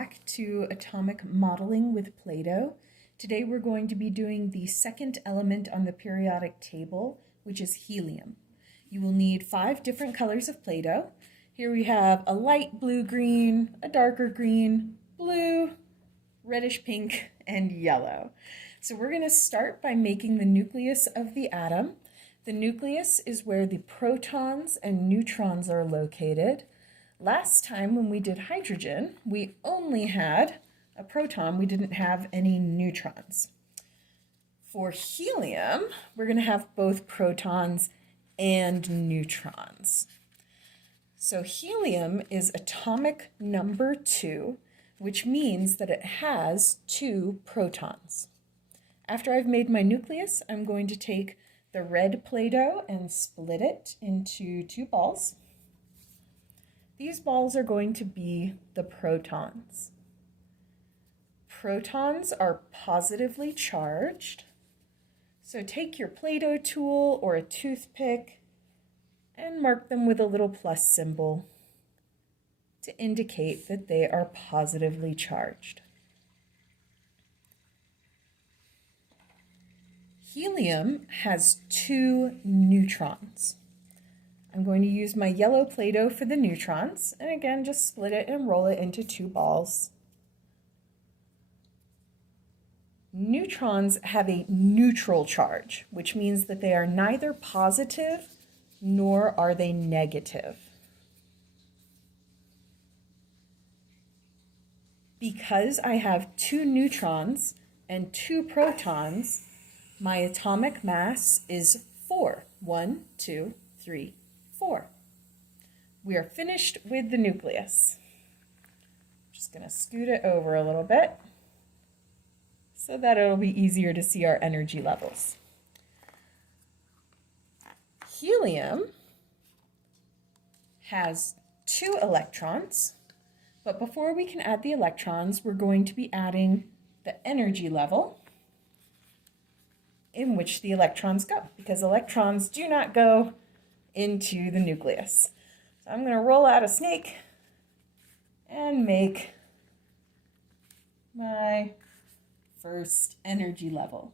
back to atomic modeling with Play-Doh. Today we're going to be doing the second element on the periodic table, which is helium. You will need 5 different colors of Play-Doh. Here we have a light blue-green, a darker green, blue, reddish pink, and yellow. So we're going to start by making the nucleus of the atom. The nucleus is where the protons and neutrons are located. Last time when we did hydrogen, we only had a proton, we didn't have any neutrons. For helium, we're going to have both protons and neutrons. So helium is atomic number 2, which means that it has 2 protons. After I've made my nucleus, I'm going to take the red Play-Doh and split it into 2 balls. These balls are going to be the protons. Protons are positively charged. So take your Play-Doh tool or a toothpick and mark them with a little plus symbol to indicate that they are positively charged. Helium has 2 neutrons. I'm going to use my yellow Play-Doh for the neutrons, and again, just split it and roll it into 2 balls. Neutrons have a neutral charge, which means that they are neither positive nor are they negative. Because I have 2 neutrons and 2 protons, my atomic mass is 4. 1, 2, 3, 4. We are finished with the nucleus. I'm just going to scoot it over a little bit so that it'll be easier to see our energy levels. Helium has 2 electrons, but before we can add the electrons, we're going to be adding the energy level in which the electrons go, because electrons do not go into the nucleus. So I'm going to roll out a snake and make my first energy level.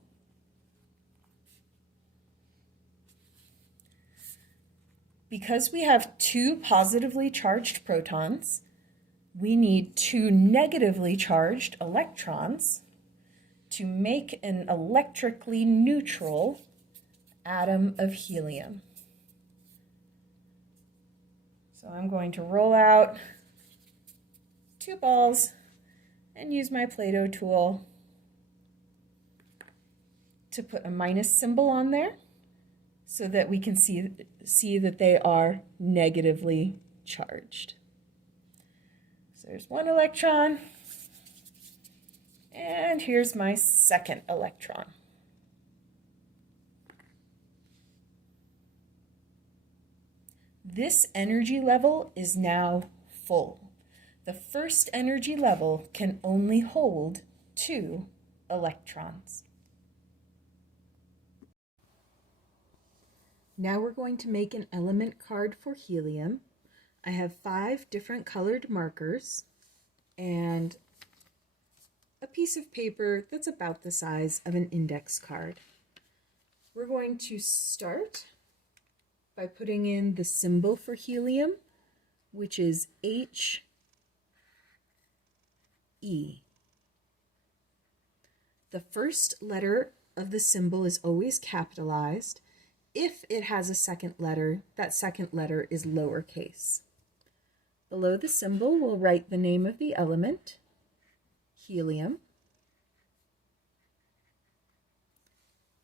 Because we have 2 positively charged protons, we need 2 negatively charged electrons to make an electrically neutral atom of helium. So I'm going to roll out 2 balls and use my Play-Doh tool to put a minus symbol on there so that we can see that they are negatively charged. So there's 1 electron, and here's my second electron. This energy level is now full. The first energy level can only hold 2 electrons. Now we're going to make an element card for helium. I have 5 different colored markers and a piece of paper that's about the size of an index card. We're going to start by putting in the symbol for helium, which is He. The first letter of the symbol is always capitalized. If it has a second letter, that second letter is lowercase. Below the symbol, we'll write the name of the element, helium.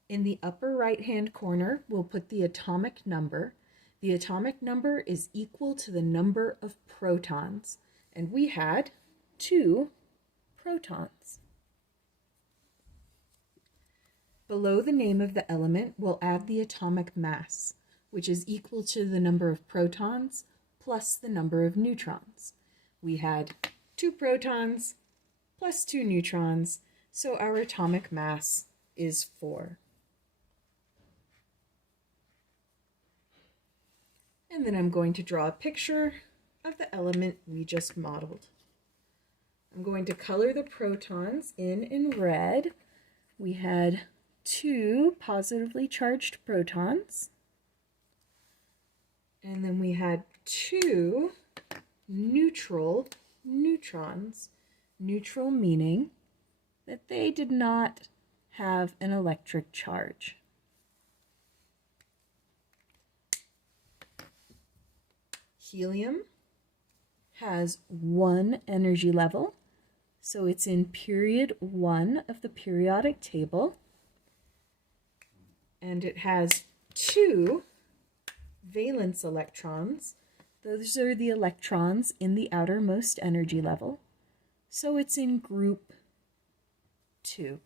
In the upper right-hand corner, we'll put the atomic number. The atomic number is equal to the number of protons, and we had 2 protons. Below the name of the element, we'll add the atomic mass, which is equal to the number of protons plus the number of neutrons. We had 2 protons plus 2 neutrons, so our atomic mass is 4. And then I'm going to draw a picture of the element we just modeled. I'm going to color the protons in red. We had 2 positively charged protons, and then we had 2 neutral neutrons. Neutral meaning that they did not have an electric charge. Helium has 1 energy level, so it's in period 1 of the periodic table, and it has 2 valence electrons. Those are the electrons in the outermost energy level, so it's in group 2.